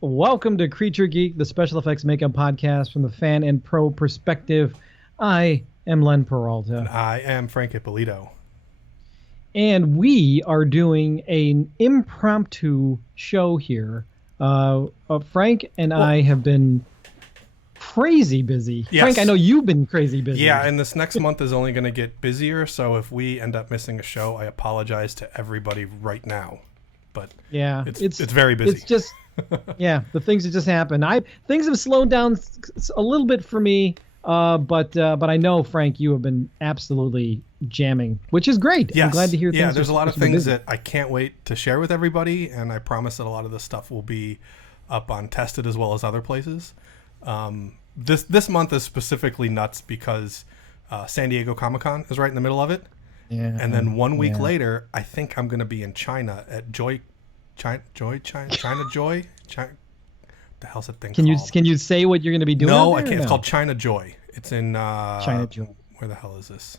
Welcome to CreatureGeek, the special effects makeup podcast from the fan and pro perspective. I am Len Peralta. And I am Frank Ippolito. And we are doing an impromptu show here. Frank and I have been crazy busy. Yes. Frank, I know you've been crazy busy. Yeah, and this next month is only going to get busier, so if we end up missing a show, I apologize to everybody right now. But yeah, it's very busy. It's just, yeah, the things that just happened. Things have slowed down a little bit for me, but I know, Frank, you have been absolutely jamming, which is great. Yes. I'm glad to hear. Yeah, there's a lot of things that I can't wait to share with everybody, and I promise that a lot of this stuff will be up on Tested as well as other places. This month is specifically nuts because San Diego Comic-Con is right in the middle of it. Yeah, and then 1 week later, I think I'm going to be in China at China Joy. The hell's that thing called? Can you say what you're going to be doing? No, I can't. It's called China Joy. It's in China Joy. Where the hell is this?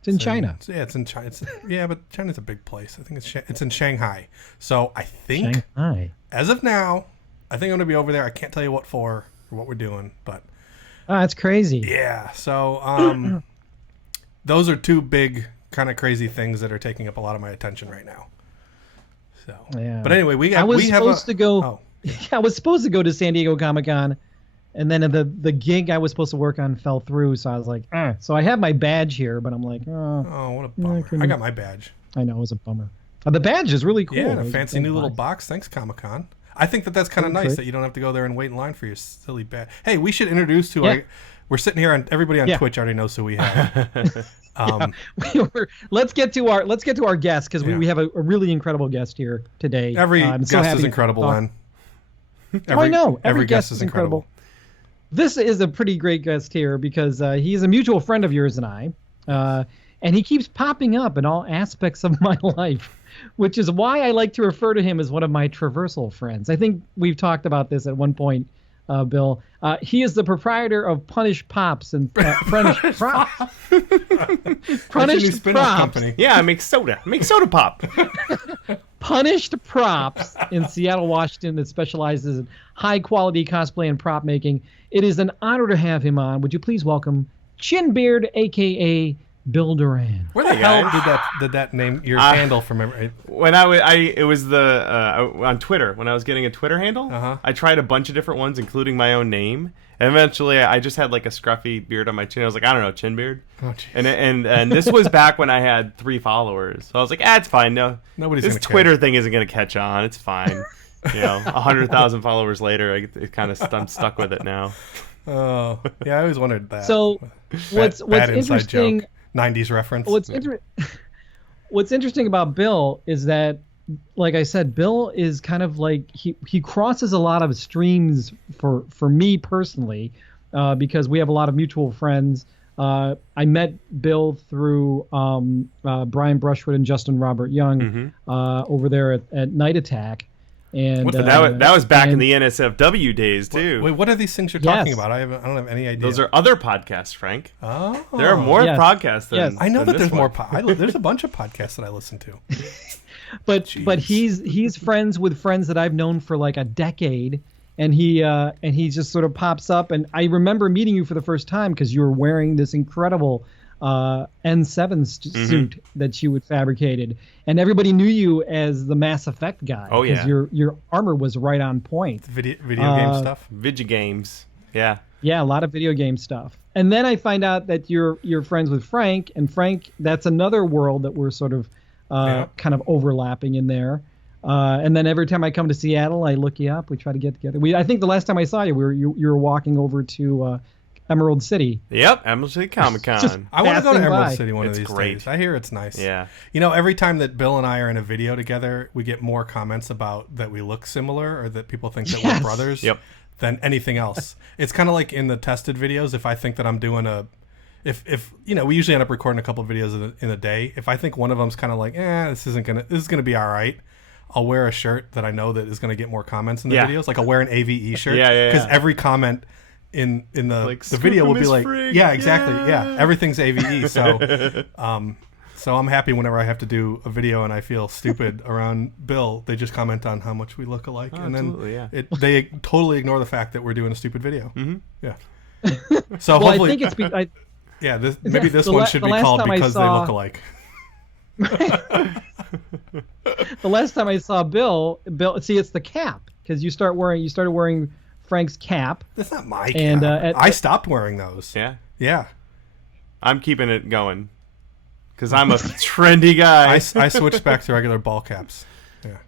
It's in China. It's in China. Yeah, but China's a big place. I think it's in Shanghai. So I think as of now, I think I'm going to be over there. I can't tell you what for or what we're doing, but that's crazy. Yeah. So those are two big kind of crazy things that are taking up a lot of my attention right now. So, yeah. But anyway, I was supposed to go to San Diego Comic-Con, and then the gig I was supposed to work on fell through. So I was like, So I have my badge here, but I'm like, what a bummer. I got my badge. I know, it was a bummer. The badge is really cool. Yeah, a fancy new little box. Thanks, Comic-Con. I think that's kind of nice that you don't have to go there and wait in line for your silly badge. Hey, we should introduce we're sitting here, and everybody on Twitch already knows who we have. Let's get to our guest, because we have a really incredible guest here today. Every guest is incredible, Len. I know. Every guest is incredible. This is a pretty great guest here because he's a mutual friend of yours and I, and he keeps popping up in all aspects of my life, which is why I like to refer to him as one of my traversal friends. I think we've talked about this at one point, Bill. He is the proprietor of Punished Pops and Punished Props. Punished Props. Company. Yeah, I make soda. I make soda pop. Punished Props in Seattle, Washington, that specializes in high-quality cosplay and prop making. It is an honor to have him on. Would you please welcome Chinbeard AKA Bill Doran? Where the hell did that name your handle from? When it was on Twitter. When I was getting a Twitter handle, I tried a bunch of different ones, including my own name. And eventually, I just had like a scruffy beard on my chin. I was like, I don't know, Chinbeard. Oh, and this was back when I had 3 followers. So I was like, it's fine. No, this Twitter thing isn't gonna catch on. It's fine. 100,000 followers later, I'm stuck with it now. Oh, yeah, I always wondered that. So, what's interesting? Joke. 90s reference. What's interesting about Bill is that, like I said, Bill is kind of like he crosses a lot of streams for me personally, because we have a lot of mutual friends. I met Bill through Brian Brushwood and Justin Robert Young over there at Night Attack. And that was back in the NSFW days too. Wait, what are these things you're talking about? I don't have any idea. Those are other podcasts, Frank. Oh, there are more podcasts than I know that there's more. There's a bunch of podcasts that I listen to. But he's friends with friends that I've known for like a decade, and he just sort of pops up. And I remember meeting you for the first time because you were wearing this incredible N7 suit that you had fabricated, and everybody knew you as the Mass Effect guy. Oh yeah, your armor was right on point. Video game stuff. Video games. Yeah, a lot of video game stuff. And then I find out that you're friends with Frank, and Frank, that's another world that we're sort of kind of overlapping in there. And then every time I come to Seattle, I look you up. We try to get together. I think the last time I saw you, you were walking over to Emerald City. Yep, Emerald City Comic-Con. I want to go to Emerald City one of these days. I hear it's nice. Yeah. Every time that Bill and I are in a video together, we get more comments about that we look similar or that people think that we're brothers than anything else. It's kind of like in the tested videos. If I think that I'm doing if we usually end up recording a couple of videos in a day. If I think one of them's kind of like, this is gonna be all right, I'll wear a shirt that I know that is gonna get more comments in the videos. Like I'll wear an AVE shirt. Because every comment in the video will be like, free. Yeah, exactly. Yeah, everything's AVE. So So I'm happy whenever I have to do a video and I feel stupid around Bill. They just comment on how much we look alike, and then they totally ignore the fact that we're doing a stupid video. Mm-hmm. Yeah. So well, hopefully, I think it's maybe this one should be called Because They Look Alike. The last time I saw Bill, see, it's the cap, because you started wearing Frank's cap. That's not my cap. I stopped wearing those. Yeah. Yeah. I'm keeping it going because I'm a trendy guy. I switched back to regular ball caps. Yeah.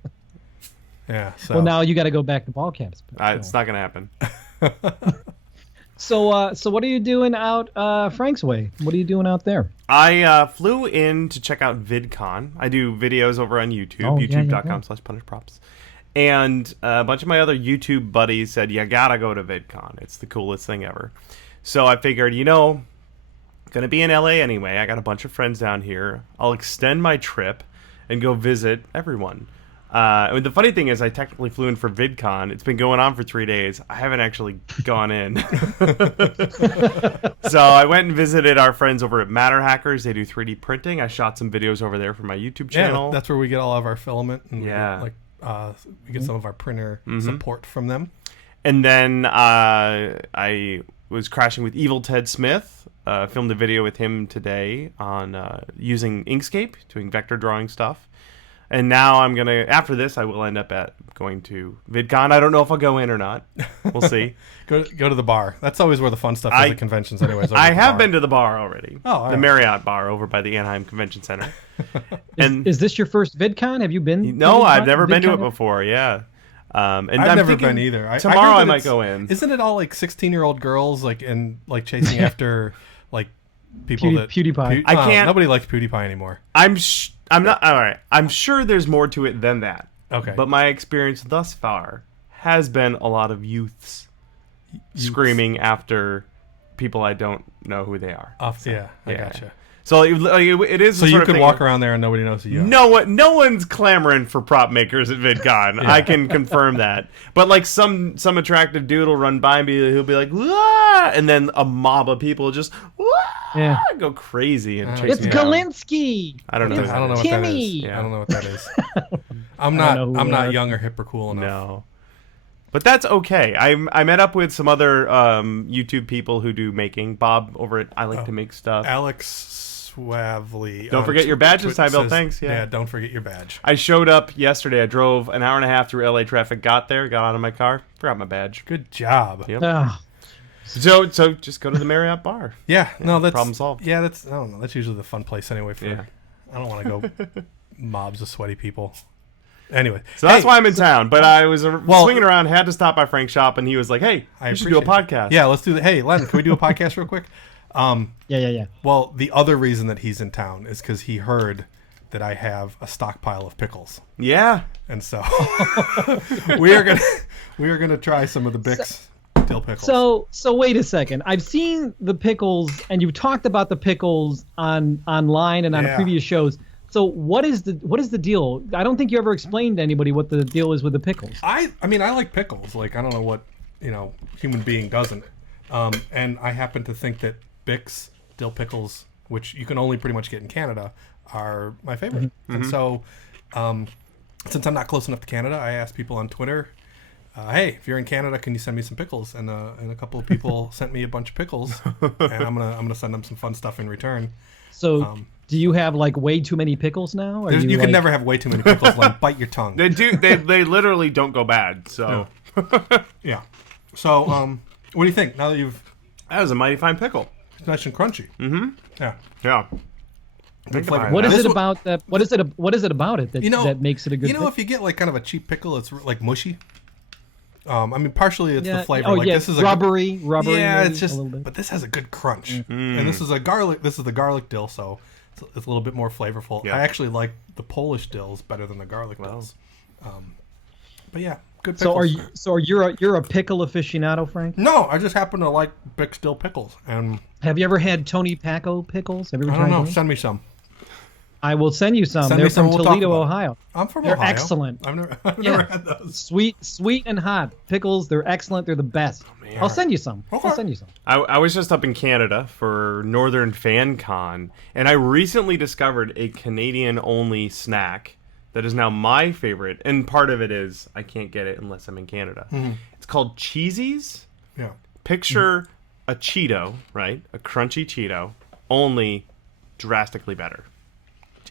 Yeah. So. Well, now you got to go back to ball caps. It's not going to happen. So what are you doing out Frank's way? What are you doing out there? I flew in to check out VidCon. I do videos over on YouTube, youtube.com/punishprops. And a bunch of my other YouTube buddies said, you gotta go to VidCon. It's the coolest thing ever. So I figured, gonna be in LA anyway. I got a bunch of friends down here. I'll extend my trip and go visit everyone. The funny thing is, I technically flew in for VidCon. It's been going on for 3 days. I haven't actually gone in. So I went and visited our friends over at Matter Hackers. They do 3D printing. I shot some videos over there for my YouTube channel. Yeah, that's where we get all of our filament. And we get some of our printer support from them. And then I was crashing with Evil Ted Smith. Filmed a video with him today on using Inkscape, doing vector drawing stuff. And now after this, I will end up going to VidCon. I don't know if I'll go in or not. We'll see. Go to the bar. That's always where the fun stuff is at conventions anyways. I have been to the bar already. Oh, the Marriott bar over by the Anaheim Convention Center. Is this your first VidCon? Have you been? No, I've never been to it before. Yeah. And I've never been either. Tomorrow I might go in. Isn't it all like 16-year-old girls chasing after people PewDiePie? I can't. Nobody likes PewDiePie anymore. I'm not all right. I'm sure there's more to it than that. Okay. But my experience thus far has been a lot of youths screaming after people I don't know who they are. I gotcha. So it is. So you could walk around there and nobody knows who you are. No one's clamoring for prop makers at VidCon. Yeah. I can confirm that. But some attractive dude will run by and he'll be like, "Wah!" And then a mob of people just go crazy and chase me down. It's Galinsky. I don't know. I don't know what that is. Yeah. I don't know what that is. I'm not young or hip or cool enough. No. But that's okay. I met up with some other YouTube people who do making. Bob over at I Like to Make Stuff. Alex Swavely. Don't forget your badge this time, Bill. Thanks. Yeah, don't forget your badge. I showed up yesterday. I drove an hour and a half through LA traffic, got there, got out of my car, forgot my badge. Good job. Yep. So just go to the Marriott bar. Yeah, no, that's problem solved. Yeah, I don't know. That's usually the fun place anyway. I don't want to go mobs of sweaty people. Anyway, so that's why I'm in town. But I was swinging around, had to stop by Frank's shop, and he was like, "Hey, we should do a podcast." Yeah, let's do that. Hey, Len, can we do a podcast real quick? Yeah. Well, the other reason that he's in town is because he heard that I have a stockpile of pickles. Yeah, and so we are gonna try some of the Bix dill pickles. So wait a second. I've seen the pickles, and you've talked about the pickles online and on previous shows. So what is the deal? I don't think you ever explained to anybody what the deal is with the pickles. I mean, I like pickles. I don't know what human being doesn't. And I happen to think that Bix dill pickles, which you can only pretty much get in Canada, are my favorite. Mm-hmm. And so, since I'm not close enough to Canada, I asked people on Twitter, "Hey, if you're in Canada, can you send me some pickles?" And a couple of people sent me a bunch of pickles, and I'm gonna send them some fun stuff in return. So. Do you have way too many pickles now? You can never have way too many pickles. Bite your tongue. They do. They literally don't go bad. So yeah. So what do you think now that you've? That was a mighty fine pickle. It's nice and crunchy. Mm-hmm. Yeah. What is it about that? What is it about it that makes it a good? If you get kind of a cheap pickle, it's mushy. I mean, partially it's the flavor. This is rubbery. Yeah, it's just. But this has a good crunch, and this is the garlic dill, so it's a little bit more flavorful. Yeah. I actually like the Polish dills better than the garlic dills. But yeah, good pickles. So you're a pickle aficionado, Frank? No, I just happen to like Bix dill pickles. And have you ever had Tony Paco pickles? Have you ever tried I don't know. those? Send me some. I will send you some. They're from Toledo, Ohio. I'm from They're Ohio. Excellent. I've never had those. Sweet and hot. Pickles, they're excellent. They're the best. Oh, I'll send you some. Okay. I'll send you some. I was just up in Canada for Northern Fan Con, and I recently discovered a Canadian-only snack that is now my favorite, and part of it is I can't get it unless I'm in Canada. Mm-hmm. It's called Cheesies. Yeah. Picture a Cheeto, right? A crunchy Cheeto, only drastically better.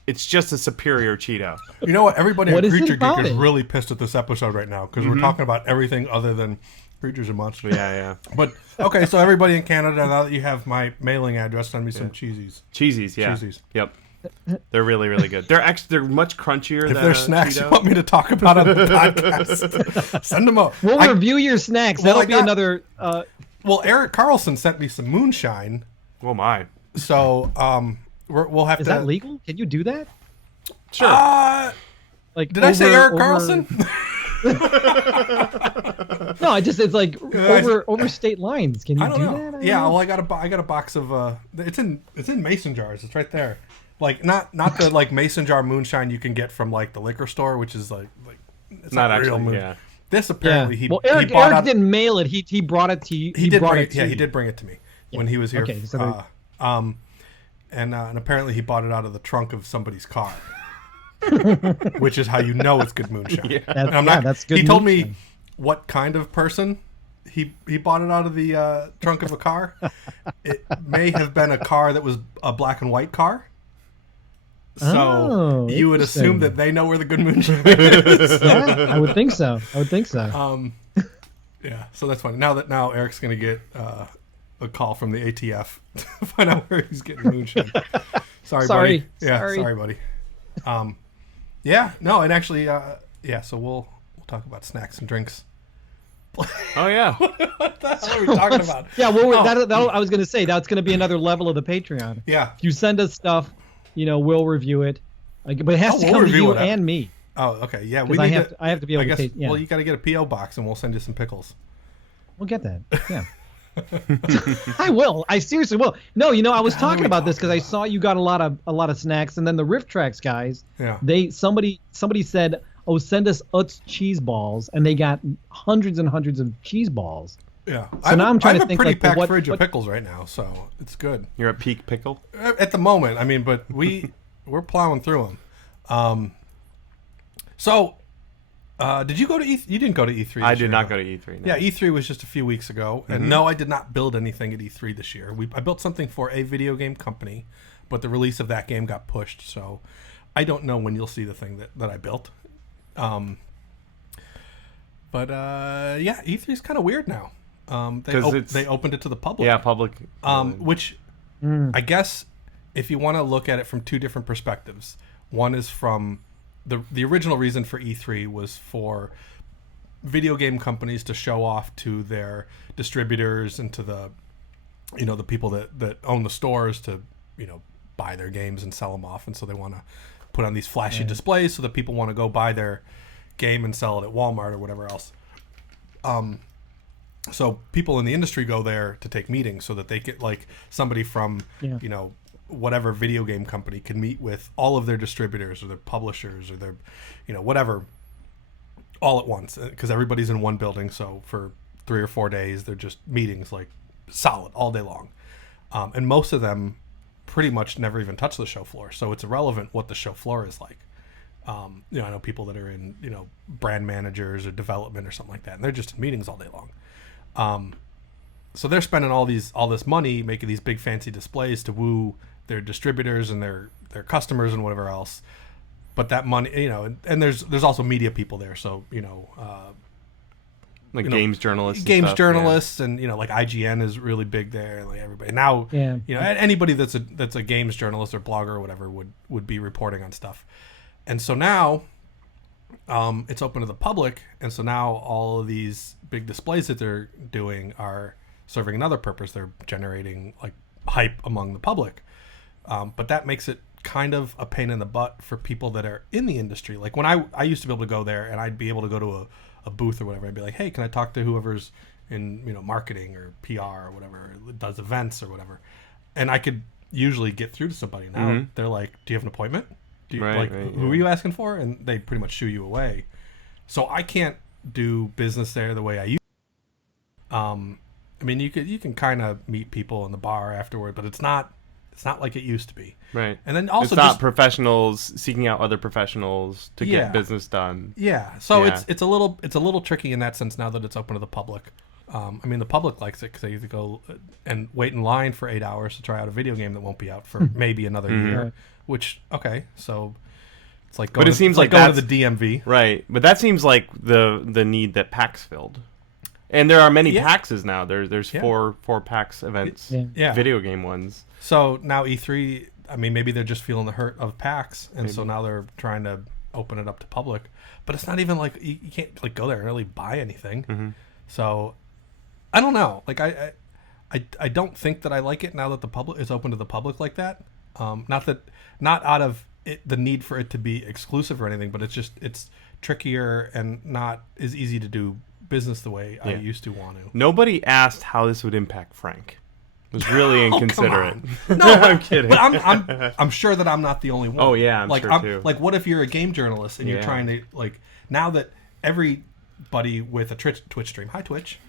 It's just a superior Cheeto. You know what? Everybody at CreatureGeek is really pissed at this episode right now because we're talking about everything other than creatures and monsters. Yeah. But, okay, so everybody in Canada, now that you have my mailing address, send me some cheesies. Cheesies, yeah. Cheesies. Yep. They're really, really good. They're much crunchier than they're snacks Cheeto. You want me to talk about on the podcast, send them up. We'll review your snacks. That'll be another... Well, Eric Carlson sent me some moonshine. Oh, my. So, we'll have to... Is that legal? Can you do that? Sure. Did I say Eric Carlson? No, it's like over state lines. Can you do that? Yeah, well, I got a box of it's in mason jars. It's right there. Like not the like mason jar moonshine you can get from like the liquor store, which is like it's not actually real moonshine. Yeah. This apparently Eric didn't mail it. He brought it to you. He did bring it. Yeah, he did bring it to me when he was here. Okay, so and apparently he bought it out of the trunk of somebody's car. Which is how you know it's good moonshine. Yeah. That's good. He told me what kind of person he bought it out of the trunk of a car. It may have been a car that was a black and white car. So you would assume that they know where the good moonshine is. Yeah, I would think so. Yeah, so that's funny. Now Eric's going to get a call from the ATF to find out where he's getting moonshine. Sorry, buddy. Yeah, sorry, buddy. Yeah, no, and actually, so we'll talk about snacks and drinks. Oh, yeah. What the hell are we talking about? Yeah, I was going to say, that's going to be another level of the Patreon. Yeah. If you send us stuff, we'll review it. But it has to come to you and me. Oh, okay. Yeah, I have to be able to. Well, you got to get a P.O. box, and we'll send you some pickles. We'll get that. Yeah. I will. I seriously will. No, I was talking about this because I saw you got a lot of snacks, and then the Rift Tracks guys. Yeah. Somebody said, "Oh, send us Utz cheese balls," and they got hundreds and hundreds of cheese balls. Yeah. So now I'm trying to think like a pretty packed fridge of pickles right now, so it's good. You're at peak pickle at the moment. I mean, but we're plowing through them. So. Did you go to E3? You didn't go to E3 I did not go to E3. No. Yeah, E3 was just a few weeks ago. And no, I did not build anything at E3 this year. I built something for a video game company, but the release of that game got pushed. So I don't know when you'll see the thing that I built. But E3 is kind of weird now. They opened it to the public. Yeah, public. Which I guess if you want to look at it from two different perspectives. One is from... The original reason for E3 was for video game companies to show off to their distributors and to the people that own the stores to buy their games and sell them off, and so they want to put on these flashy displays so that people want to go buy their game and sell it at Walmart or whatever else. So people in the industry go there to take meetings so that they get like somebody from whatever video game company can meet with all of their distributors or their publishers or their whatever all at once, because everybody's in one building. So for 3 or 4 days they're just meetings like solid all day long, and most of them pretty much never even touch the show floor, so it's irrelevant what the show floor is like. I know people that are in brand managers or development or something like that, and they're just in meetings all day long. So they're spending all this money making these big fancy displays to woo their distributors and their customers and whatever else. But that money, and there's also media people there. So, games journalists. And like IGN is really big there. And like everybody now, anybody that's a games journalist or blogger or whatever would be reporting on stuff. And so now, it's open to the public. And so now all of these big displays that they're doing are serving another purpose. They're generating like hype among the public. But that makes it kind of a pain in the butt for people that are in the industry. Like when I used to be able to go there and I'd be able to go to a booth or whatever. I'd be like, hey, can I talk to whoever's in, marketing or PR or whatever, does events or whatever. And I could usually get through to somebody. Now they're like, do you have an appointment? who are you asking for? And they pretty much shoo you away. So I can't do business there the way I used to. I mean, you can kind of meet people in the bar afterward, but it's not like it used to be. Right. And then also it's not professionals seeking out other professionals to get business done. Yeah. So it's a little tricky in that sense now that it's open to the public. I mean, the public likes it because they get to go and wait in line for 8 hours to try out a video game that won't be out for maybe another year. Which so it's like going, going to the DMV. Right. But that seems like the need that PAX filled. And there are many PAXs now. There's four PAX events, video game ones. So now E3, I mean, maybe they're just feeling the hurt of PAX, and so now they're trying to open it up to public. But it's not even like you can't like go there and really buy anything. So I don't know. Like I don't think that I like it now that the public is open to the public like that. Not out of the need for it to be exclusive or anything, but it's trickier and not as easy to do business the way I used to want to. Nobody asked how this would impact Frank. It was really inconsiderate. No, I'm kidding. But I'm sure that I'm not the only one. Oh yeah, I'm sure too. Like, what if you're a game journalist and you're trying to now that everybody with a Twitch stream, hi Twitch,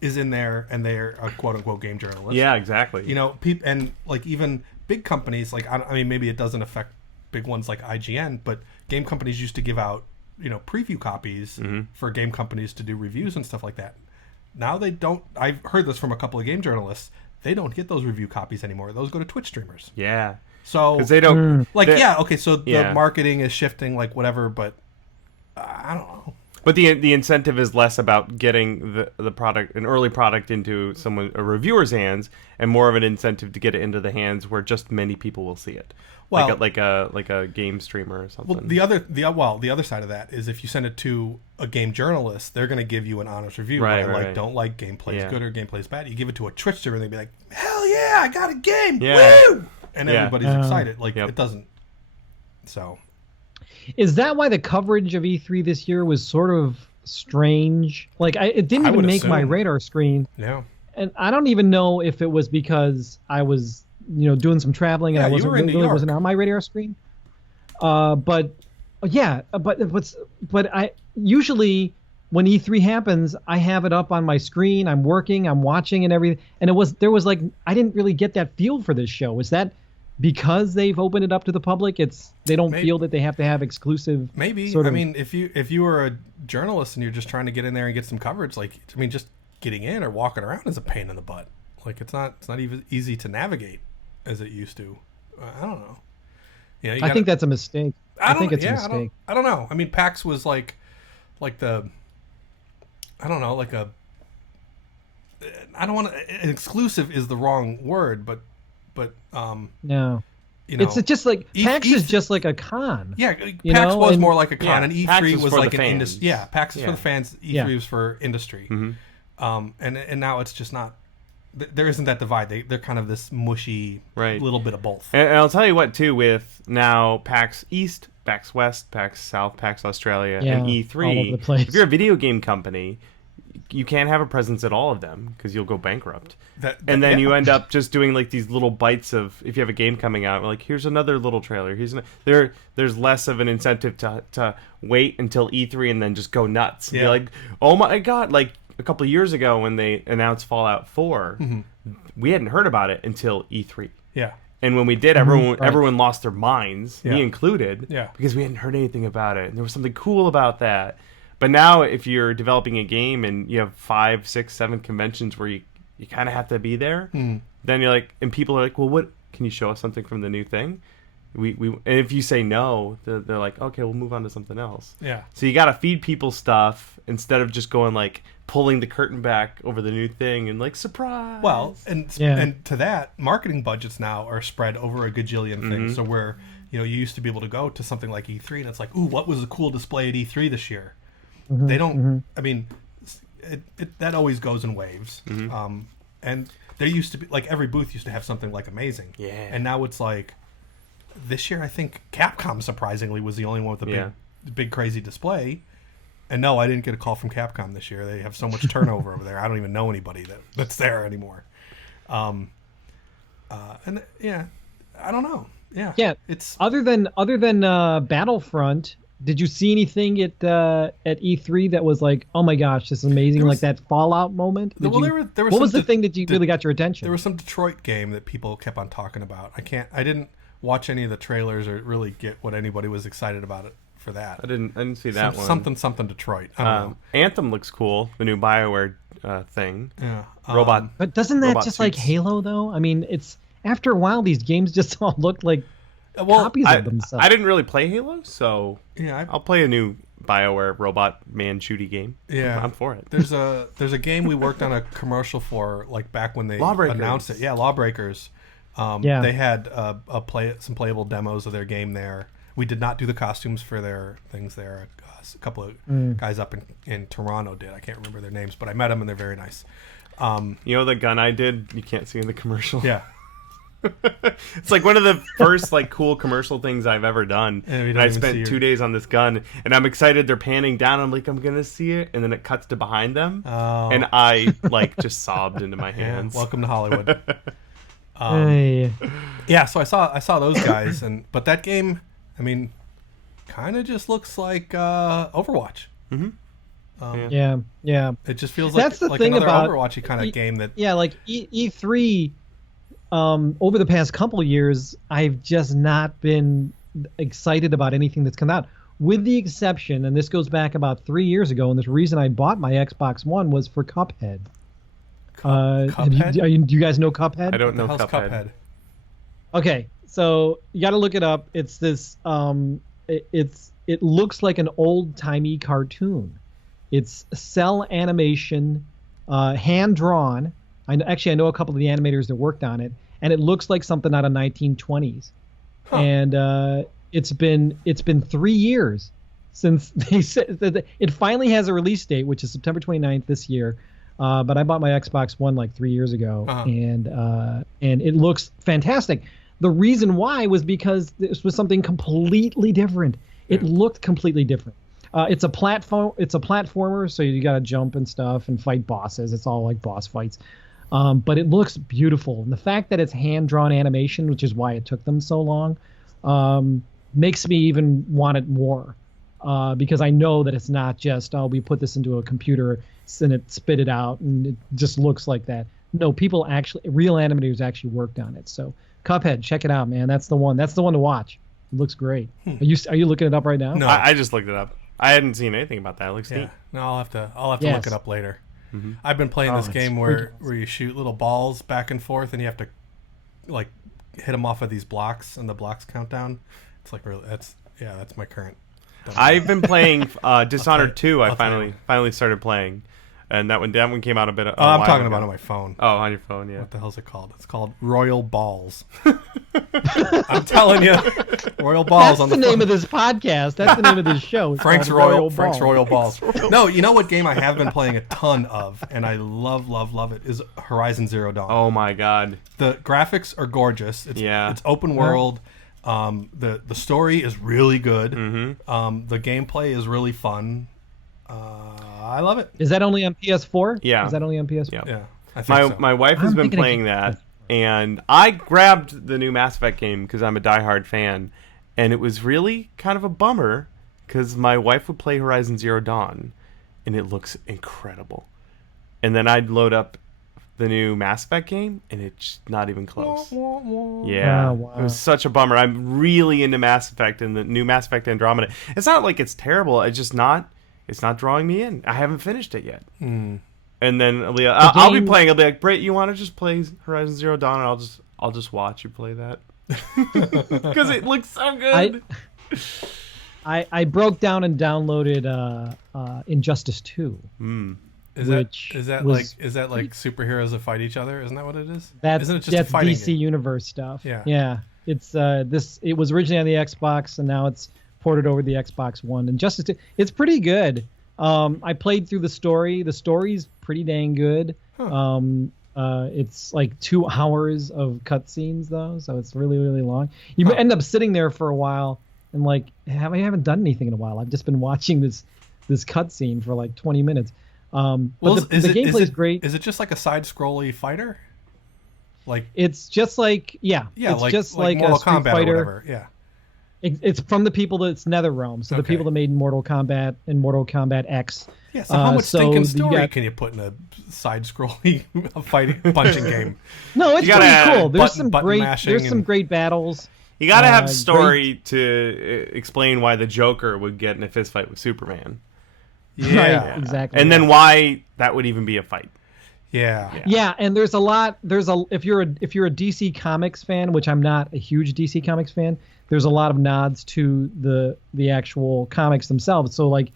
is in there and they're a quote unquote game journalist. Yeah, exactly. You know, and like even big companies, like I mean, maybe it doesn't affect big ones like IGN, but game companies used to give out preview copies for game companies to do reviews and stuff like that. Now they don't. I've heard this from a couple of game journalists. They don't get those review copies anymore. Those go to Twitch streamers. Yeah. So because they don't So the marketing is shifting, like whatever, but I don't know. But the incentive is less about getting the product, an early product, into a reviewer's hands, and more of an incentive to get it into the hands where just many people will see it. Well, like a game streamer or something. Well, the other side of that is if you send it to a game journalist, they're going to give you an honest review. Right. Don't like gameplay's good or gameplay's bad. You give it to a Twitch streamer, they'd be like, "Hell yeah, I got a game! Woo!" And everybody's excited. Like it doesn't. So, is that why the coverage of E3 this year was sort of strange? Like it didn't even make my radar screen. Yeah. And I don't even know if it was because I was doing some traveling and I wasn't on my radar screen. But I usually when E3 happens, I have it up on my screen. I'm working, I'm watching and everything. And I didn't really get that feel for this show. Is that because they've opened it up to the public? They don't feel that they have to have exclusive. Maybe. I mean, if you were a journalist and you're just trying to get in there and get some coverage, just getting in or walking around is a pain in the butt. Like it's not even easy to navigate as it used to. I don't know. I think that's a mistake. I think it's a mistake. I don't know. I mean, PAX was like an exclusive is the wrong word, but no. It's just like PAX is just like a con. Yeah, PAX was more like a con, and E3 was like an industry. Yeah, PAX is for the fans. E3 was for industry. And now it's just not. There isn't that divide. They're kind of this mushy little bit of both. And I'll tell you what, too, with now PAX East, PAX West, PAX South, PAX Australia, and E3, all over the place. If you're a video game company, you can't have a presence at all of them because you'll go bankrupt. And then you end up just doing like these little bites of, if you have a game coming out, like here's another little trailer. There's less of an incentive to wait until E3 and then just go nuts. Yeah. Be like, oh my God, like a couple of years ago when they announced Fallout 4, we hadn't heard about it until E3. Yeah. And when we did, everyone lost their minds, me included, because we hadn't heard anything about it. And there was something cool about that. But now if you're developing a game and you have 5, 6, 7 conventions where you kind of have to be there, then you're like, and people are like, well, what, can you show us something from the new thing? And if you say no, they're like, okay, we'll move on to something else. Yeah. So you got to feed people stuff instead of just going like pulling the curtain back over the new thing and like surprise. Well, and to that, marketing budgets now are spread over a gajillion things. So where you used to be able to go to something like E3 and it's like, ooh, what was a cool display at E3 this year? They don't. I mean, that always goes in waves. And there used to be like every booth used to have something like amazing. Yeah. And now it's like. This year, I think Capcom surprisingly was the only one with a big crazy display. And no, I didn't get a call from Capcom this year. They have so much turnover over there. I don't even know anybody that's there anymore. I don't know. Yeah. It's other than Battlefront. Did you see anything at E3 that was like, oh my gosh, this is amazing, like that Fallout moment? There was what was the thing that really got your attention? There was some Detroit game that people kept on talking about. I didn't watch any of the trailers or really get what anybody was excited about it for that. I didn't see that one. Something Detroit. I don't know. Anthem looks cool. The new BioWare thing. Yeah. Robot. But doesn't that just suits. like Halo though? I mean, it's after a while these games just all look like copies of themselves. I didn't really play Halo, so yeah, I'll play a new BioWare robot man shooty game. Yeah, I'm for it. There's a game we worked on a commercial for, like back when they announced it. Yeah, Lawbreakers. They had some playable demos of their game there. We did not do the costumes for their things there. A couple of guys up in Toronto did. I can't remember their names, but I met them and they're very nice. You know the gun I did? You can't see in the commercial. Yeah. It's like one of the first like cool commercial things I've ever done. And I spent 2 days on this gun, and I'm excited. They're panning down. I'm like, I'm gonna see it, and then it cuts to behind them, and I like just sobbed into my hands. Yeah, welcome to Hollywood. Yeah, so I saw those guys, but that game, I mean, kind of just looks like Overwatch. Mm-hmm. Yeah. It just feels that's like the thing another about Overwatchy kind of game that. Yeah, like E3. Over the past couple years, I've just not been excited about anything that's come out, with the exception, and this goes back about 3 years ago, and the reason I bought my Xbox One was for Cuphead. Cuphead? Do you guys know Cuphead? I don't know Cuphead. Okay, so you got to look it up. It's this. It looks like an old-timey cartoon. It's cell animation, hand drawn. I know a couple of the animators that worked on it, and it looks like something out of 1920s. Huh. And it's been 3 years since they said that it finally has a release date, which is September 29th this year. But I bought my Xbox One like 3 years ago, and it looks fantastic. The reason why was because this was something completely different. It looked completely different. It's a platformer, so you got to jump and stuff and fight bosses. It's all like boss fights. But it looks beautiful. And the fact that it's hand-drawn animation, which is why it took them so long, makes me even want it more. Because I know that it's not just, we put this into a computer and it spit it out and it just looks like that. No, real animators actually worked on it. So Cuphead, check it out, man. That's the one. That's the one to watch. It looks great. Are you looking it up right now? No, I just looked it up. I hadn't seen anything about that. It looks neat. No, I'll have to look it up later. Mm-hmm. I've been playing this game where you shoot little balls back and forth, and you have to like hit them off of these blocks, and the blocks count down. It's like really that's my current. I've been playing Dishonored 2. I finally started playing, and that one came out a bit. I'm talking about on my phone. Oh, on your phone, yeah. What the hell's it called? It's called Royal Balls. I'm telling you, Royal Balls. That's the name of this podcast. That's the name of this show. Frank's Royal Balls. No, you know what game I have been playing a ton of, and I love it, is Horizon Zero Dawn. Oh my god, the graphics are gorgeous. It's open world. The story is really good. Mm-hmm. The gameplay is really fun. I love it. Is that only on PS4? Yeah. Is that only on PS4? Yeah. I think so. My wife has been playing that, and I grabbed the new Mass Effect game because I'm a diehard fan, and it was really kind of a bummer because my wife would play Horizon Zero Dawn, and it looks incredible. And then I'd load up the new Mass Effect game, and it's not even close. Yeah, wow. It was such a bummer. I'm really into Mass Effect and the new Mass Effect Andromeda. It's not like it's terrible. It's not drawing me in. I haven't finished it yet. And then I'll be playing. I'll be like, Britt, you want to just play Horizon Zero Dawn, and I'll just watch you play that because it looks so good. I broke down and downloaded Injustice 2. Is that like superheroes that fight each other? Isn't that what it is? Isn't it just that's a fighting DC game? Universe stuff. Yeah. It's it was originally on the Xbox, and now it's ported over the Xbox One. And Injustice 2, it's pretty good. I played through the story. The story's pretty dang good. It's like 2 hours of cutscenes though, so it's really, really long. You end up sitting there for a while and like, I haven't done anything in a while. I've just been watching this cutscene for like 20 minutes. But the gameplay is great. Is it just like a side-scrolly fighter? it's just like it's just like Mortal a Street Kombat Fighter. Or whatever. Yeah. It's from the people that's NetherRealm, so the people that made Mortal Kombat and Mortal Kombat X. Yeah, so how much stinking story can you put in a side-scrolling punching game? No, it's pretty cool. There's some great battles. You gotta have story to explain why the Joker would get in a fist fight with Superman. Yeah, right, exactly. And then why that would even be a fight. Yeah, and if you're a DC Comics fan, which I'm not a huge DC Comics fan, there's a lot of nods to the actual comics themselves. So like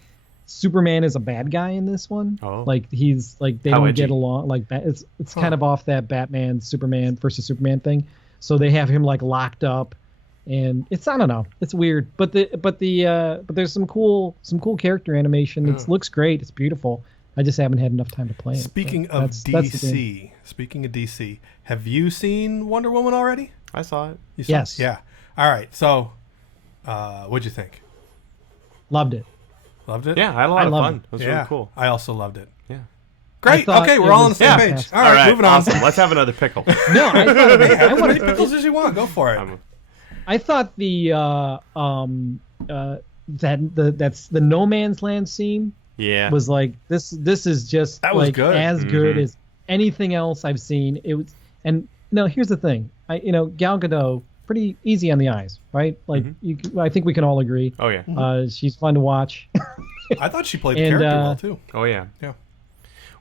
Superman is a bad guy in this one. Oh. Like he's like they don't get along. Like it's kind of off that Batman Superman versus Superman thing. So they have him like locked up, and I don't know, it's weird. But there's some cool character animation. It looks great. It's beautiful. I just haven't had enough time to play it. Speaking of DC, have you seen Wonder Woman already? I saw it. Yes. Yeah. All right. So, what'd you think? Loved it. Loved it? Yeah, I had a lot of fun. It was really cool. I also loved it. Yeah. Great. Okay, we're all on the same page. All right, moving on. Awesome. Let's have another pickle. No, I thought as many pickles as you want. Go for it. I thought that's the No Man's Land scene. Yeah. Was like this is just that was like good. As good as anything else I've seen. It was, and no, here's the thing. Gal Gadot, pretty easy on the eyes, right? Like I think we can all agree. Oh yeah. She's fun to watch. I thought she played the character well too. Oh yeah. Yeah.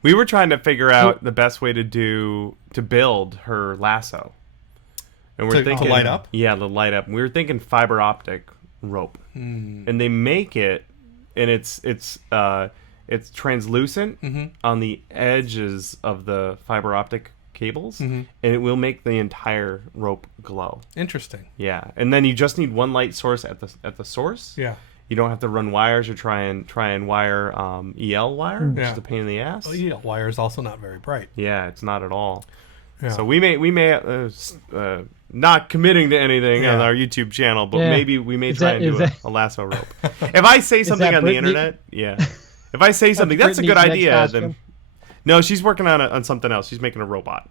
We were trying to figure out the best way to build her lasso. And we're thinking to light up? Yeah, the light up. We were thinking fiber optic rope. And they make it, and it's translucent on the edges of the fiber optic cables, and it will make the entire rope glow. Interesting. Yeah, and then you just need one light source at the source. Yeah. You don't have to run wires or try and wire EL wire, which is a pain in the ass. Well, EL wire is also not very bright. Yeah, it's not at all. Yeah. So we may not committing to anything on our YouTube channel, but maybe we may try and do a lasso rope. If I say something on the internet, if I say something, that's a good idea. Then no, she's working on something else. She's making a robot.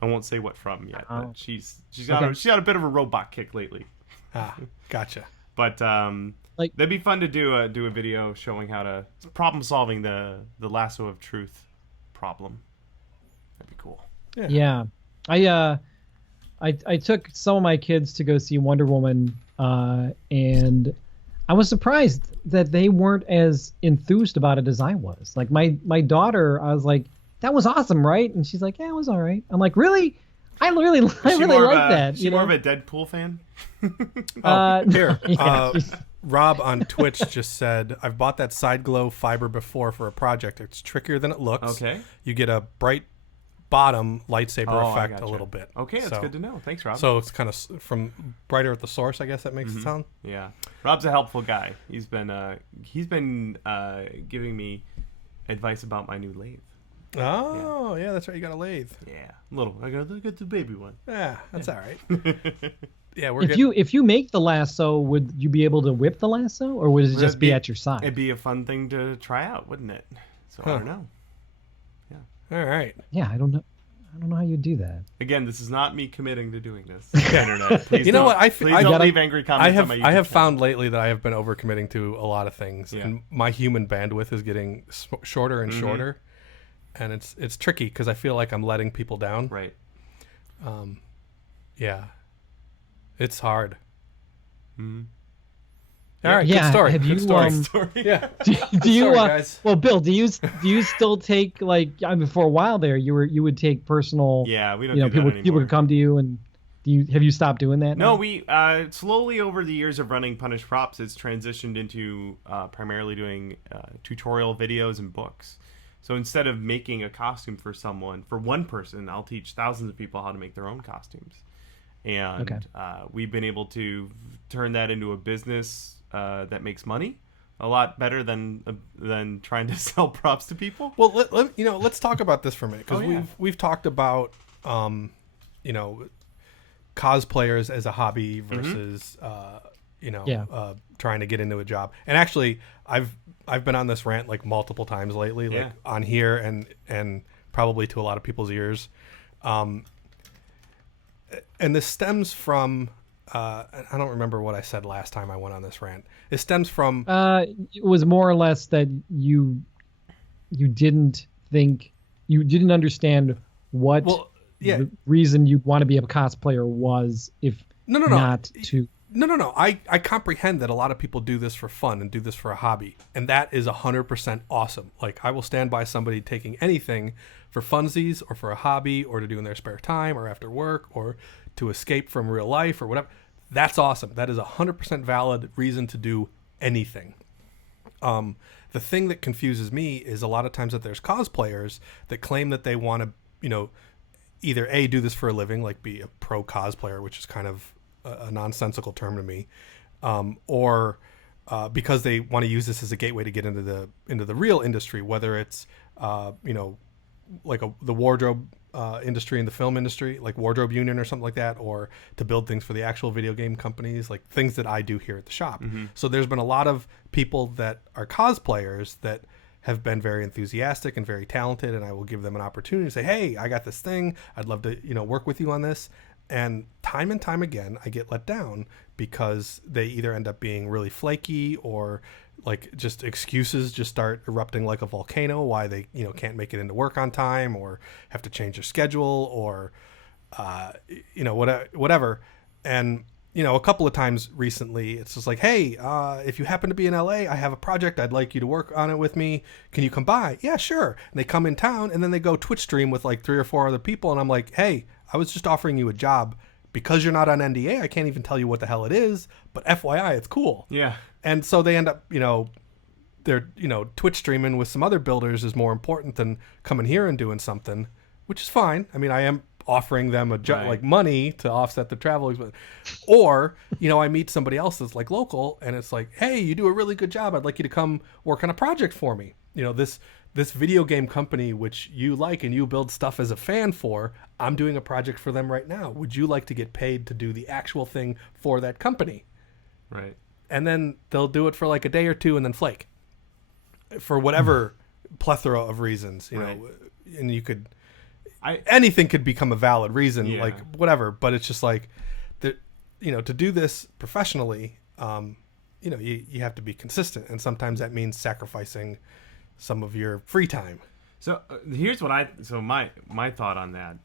I won't say what from yet, but she's got a bit of a robot kick lately. Ah, gotcha. But that'd be fun to do a video showing how to problem solving the lasso of truth problem. That'd be cool. Yeah. I took some of my kids to go see Wonder Woman, and I was surprised that they weren't as enthused about it as I was. Like my daughter, I was like, "That was awesome, right?" And she's like, "Yeah, it was all right." I'm like, "Really? I really like that." She's more of a Deadpool fan. Rob on Twitch just said, "I've bought that side glow fiber before for a project. It's trickier than it looks. Okay. You get a bright bottom lightsaber effect a little bit. Okay, that's good to know. Thanks, Rob. So it's kind of from brighter at the source, I guess that makes it sound. Yeah, Rob's a helpful guy. He's been giving me advice about my new lathe. Oh, yeah, that's right. You got a lathe. Yeah, I got the baby one. Yeah, that's all right. Yeah, if you make the lasso, would you be able to whip the lasso, or would it just be at your side? It'd be a fun thing to try out, wouldn't it? So I don't know. All right. Yeah, I don't know how you do that. Again, this is not me committing to doing this. Internet. Please you know what? Please don't leave angry comments on my YouTube I have channel. found lately that I have been overcommitting to a lot of things, and my human bandwidth is getting shorter and shorter, and it's tricky because I feel like I'm letting people down. Right. Yeah. It's hard. Mm-hmm. All right, good story. Have good you, story. Yeah. Do you? guys. Well, Bill, do you still take for a while there you would take personal? Yeah, we don't. Do that anymore. People could come to you, and have you stopped doing that? No, now? we slowly over the years of running Punished Props, it's transitioned into primarily doing tutorial videos and books. So instead of making a costume for one person, I'll teach thousands of people how to make their own costumes. And we've been able to turn that into a business that makes money a lot better than trying to sell props to people. Well, let's talk about this for a minute because we've talked about cosplayers as a hobby versus trying to get into a job. And actually, I've been on this rant like multiple times lately, like on here and probably to a lot of people's ears. and this stems from I don't remember what I said last time I went on this rant. It stems from it was more or less that you didn't understand what the reason you'd want to be a cosplayer was, if not to. No. I comprehend that a lot of people do this for fun and do this for a hobby, and that is 100% awesome. Like, I will stand by somebody taking anything for funsies or for a hobby or to do in their spare time or after work or to escape from real life or whatever. That's awesome. That is 100% valid reason to do anything. The thing that confuses me is a lot of times that there's cosplayers that claim that they want to, either A, do this for a living, like be a pro cosplayer, which is kind of a nonsensical term to me, or because they want to use this as a gateway to get into the real industry, whether it's like the wardrobe industry and the film industry, like Wardrobe Union or something like that, or to build things for the actual video game companies, like things that I do here at the shop. Mm-hmm. So there's been a lot of people that are cosplayers that have been very enthusiastic and very talented, and I will give them an opportunity to say, hey, I got this thing, I'd love to work with you on this. And time again, I get let down because they either end up being really flaky or like just excuses just start erupting like a volcano why they can't make it into work on time or have to change their schedule or whatever. And a couple of times recently it's just like, hey, if you happen to be in LA, I have a project, I'd like you to work on it with me, can you come by? Yeah, sure. And they come in town and then they go Twitch stream with like 3 or 4 other people, and I'm like, hey, I was just offering you a job. Because you're not on NDA, I can't even tell you what the hell it is, but FYI, it's cool. Yeah. And so they end up, they're, Twitch streaming with some other builders is more important than coming here and doing something, which is fine. I mean, I am offering them like money to offset the travel expense. Or, I meet somebody else that's like local and it's like, hey, you do a really good job. I'd like you to come work on a project for me. This video game company, which you like and you build stuff as a fan for, I'm doing a project for them right now. Would you like to get paid to do the actual thing for that company? Right. And then they'll do it for like a day or two and then flake for whatever plethora of reasons, and you could, anything could become a valid reason, like whatever, but it's just like that, to do this professionally, you have to be consistent. And sometimes that means sacrificing some of your free time. So here's what my thought on that.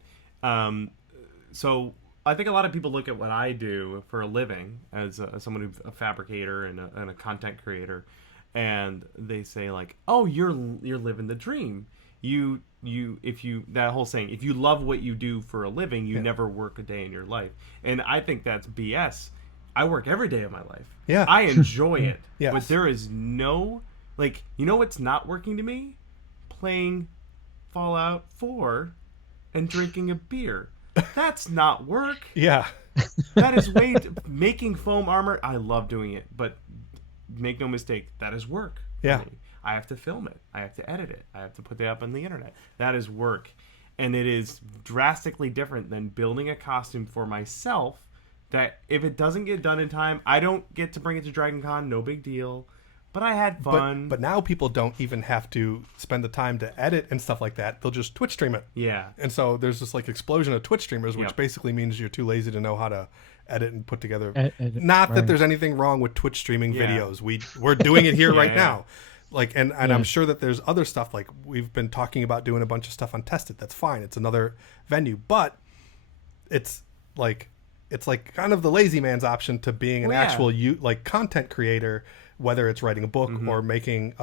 So I think a lot of people look at what I do for a living as someone who's a fabricator and a content creator, and they say like, "Oh, you're living the dream. That whole saying, if you love what you do for a living, you never work a day in your life." And I think that's BS. I work every day of my life. Yeah, I enjoy it. Yes. But there is no what's not working to me? Playing Fallout 4 and drinking a beer. That's not work. Yeah. That is making foam armor. I love doing it, but make no mistake, that is work. Yeah. Me. I have to film it. I have to edit it. I have to put it up on the internet. That is work. And it is drastically different than building a costume for myself that if it doesn't get done in time, I don't get to bring it to Dragon Con. No big deal. But I had fun. But now people don't even have to spend the time to edit and stuff like that. They'll just Twitch stream it. Yeah. And so there's this like explosion of Twitch streamers, which basically means you're too lazy to know how to edit and put together. Not that there's anything wrong with Twitch streaming videos. We're doing it here right now. Like, and I'm sure that there's other stuff, like we've been talking about doing a bunch of stuff on Tested. That's fine. It's another venue, but it's like kind of the lazy man's option to being an actual content creator, whether it's writing a book or making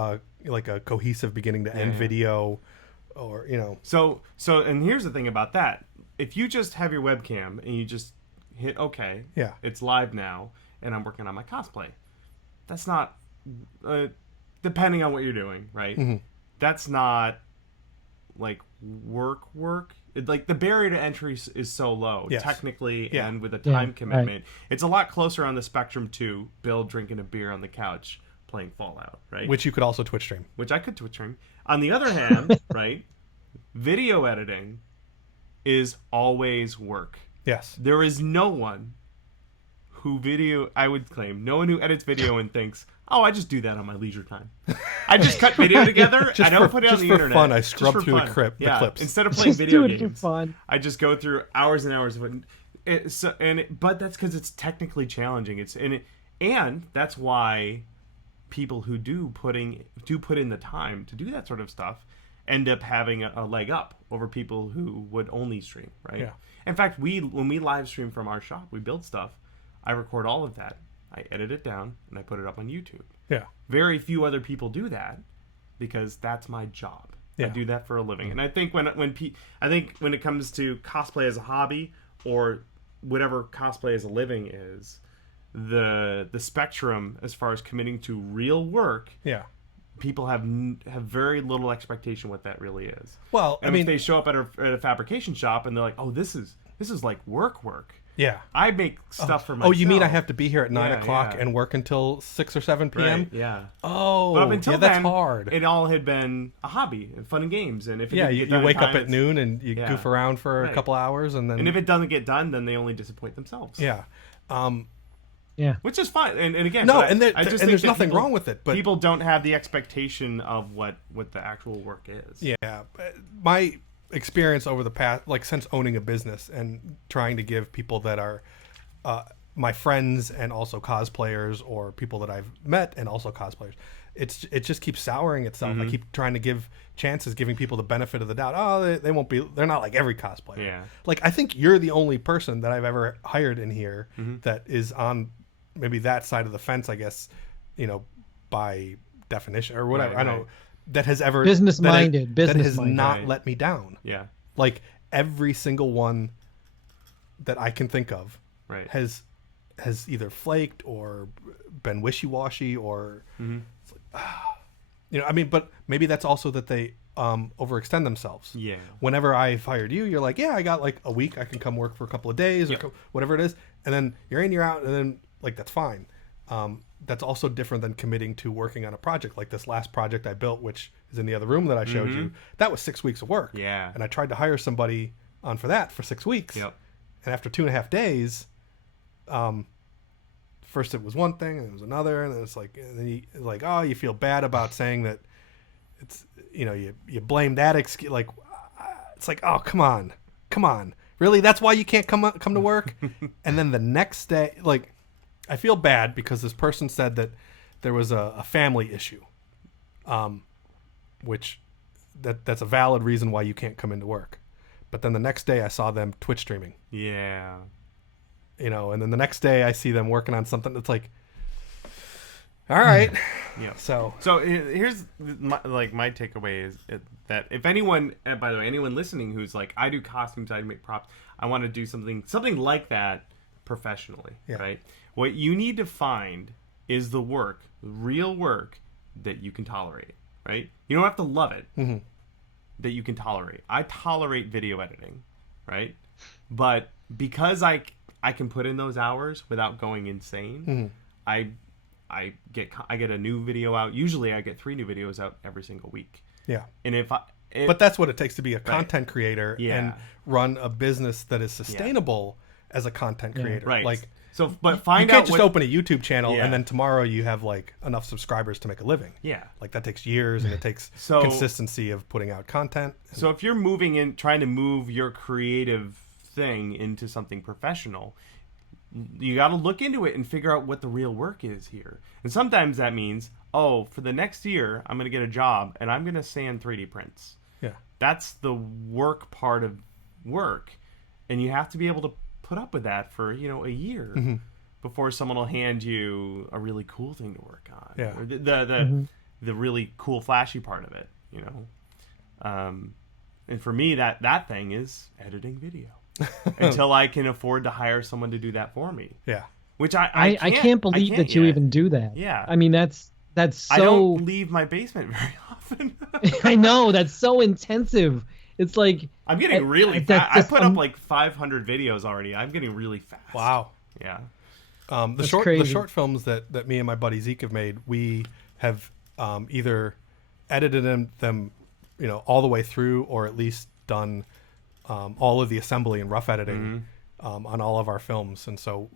like a cohesive beginning to end video, or So and here's the thing about that: if you just have your webcam and you just hit OK, it's live now, and I'm working on my cosplay. That's not depending on what you're doing, right? Mm-hmm. That's not like work. Like the barrier to entry is so low, technically, and with a time commitment. Right. It's a lot closer on the spectrum to Bill drinking a beer on the couch playing Fallout, right? Which you could also Twitch stream. Which I could Twitch stream. On the other hand, right, video editing is always work. Yes. There is no one who edits video and thinks, oh, I just do that on my leisure time. I just cut video together. I don't put it on the internet. Just for fun, I scrub through the clips. Instead of playing video games, I just go through hours and hours of it. But that's because it's technically challenging. And that's why people who do put in the time to do that sort of stuff end up having a leg up over people who would only stream, right? Yeah. In fact, when we live stream from our shop, we build stuff. I record all of that. I edit it down and I put it up on YouTube. Yeah. Very few other people do that because that's my job. Yeah. I do that for a living. And I think when it comes to cosplay as a hobby or whatever cosplay as a living is, the spectrum as far as committing to real work, people have very little expectation what that really is. Well, and if they show up at a fabrication shop and they're like, "Oh, this is like work." Yeah, I make stuff for myself. Oh, you mean I have to be here at 9 o'clock and work until 6 or 7 p.m.? Right, yeah. Oh, but up until that's then, hard. It all had been a hobby and fun and games. And if you wake up at noon and you goof around for a couple hours, and if it doesn't get done, then they only disappoint themselves. Yeah. Which is fine. And again, I just think there's nothing wrong with it. But people don't have the expectation of what the actual work is. Yeah. My experience over the past, like since owning a business and trying to give people that are my friends and also cosplayers, or people that I've met and also cosplayers, it just keeps souring itself. I keep trying to give chances, giving people the benefit of the doubt. Oh, they're not like every cosplayer. Yeah. Like, I think you're the only person that I've ever hired in here that is on maybe that side of the fence, I guess, by definition or whatever. I don't know. That has ever business-minded. That has not let me down. Yeah. Like, every single one that I can think of has either flaked or been wishy-washy or it's like, but maybe that's also that they overextend themselves. Yeah. Whenever I fired you, you're like, yeah, I got like a week, I can come work for a couple of days or whatever it is, and then you're in, you're out, and then like that's fine. That's also different than committing to working on a project. Like this last project I built, which is in the other room that I showed you, that was 6 weeks of work. Yeah. And I tried to hire somebody on for that for 6 weeks. Yep. And after 2.5 days, first it was one thing and it was another, and then it's like, and then you feel bad about saying that it's, you blame that excuse. Like, it's like, oh, come on. Really? That's why you can't come to work? And then the next day, like, I feel bad because this person said that there was a family issue, which that's a valid reason why you can't come into work. But then the next day I saw them Twitch streaming. Yeah. And then the next day I see them working on something that's like, all right. Yeah. So here's my takeaway is that if anyone, by the way, anyone listening who's like, I do costumes, I make props, I want to do something like that professionally, right? What you need to find is the real work that you can tolerate, right? You don't have to love it, that you can tolerate. I tolerate video editing, right? But because I can put in those hours without going insane, I get a new video out. Usually I get 3 new videos out every single week. Yeah. And but that's what it takes to be a content creator and run a business that is sustainable as a content creator. Right. Like, so, but you can't just open a YouTube channel and then tomorrow you have like enough subscribers to make a living. Yeah. Like that takes years, and it takes consistency of putting out content. So if you're trying to move your creative thing into something professional, you got to look into it and figure out what the real work is here. And sometimes that means, for the next year, I'm going to get a job and I'm going to sand 3D prints. Yeah. That's the work part of work. And you have to be able to put up with that for, a year before someone will hand you a really cool thing to work on. Yeah. Or the really cool, flashy part of it, And for me, that thing is editing video. Until I can afford to hire someone to do that for me. Yeah. Which I can't believe that you even do that. Yeah. I mean, that's so... I don't leave my basement very often. I know, that's so intensive. It's like... I'm getting really fast. I put up like 500 videos already. I'm getting really fast. Wow. Yeah. The short films that me and my buddy Zeke have made, we have either edited them all the way through, or at least done all of the assembly and rough editing on all of our films. And so,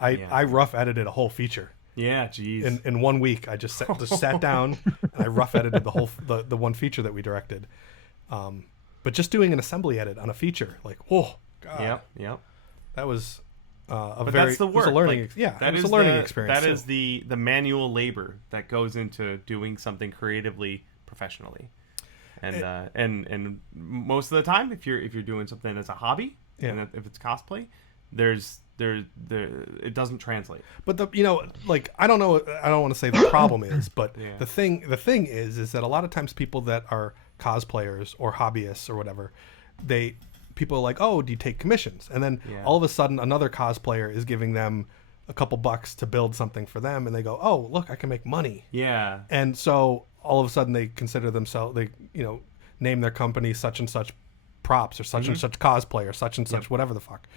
I rough edited a whole feature. Yeah, geez. In 1 week, I just sat down and I rough edited the whole the one feature that we directed. But just doing an assembly edit on a feature, like, whoa, God. Yep. That was that's the work. It was a learning, it was a learning experience. That is the manual labor that goes into doing something creatively, professionally. And most of the time, if you're doing something as a hobby, and if it's cosplay, it doesn't translate. But I don't know. I don't want to say the problem is, but the thing is that a lot of times people that are cosplayers or hobbyists or whatever, people are like, oh, do you take commissions? And then all of a sudden another cosplayer is giving them a couple bucks to build something for them, and they go, oh, look, I can make money. Yeah. And so all of a sudden they consider themselves, name their company such and such props or such and such cosplay or such and such whatever the fuck.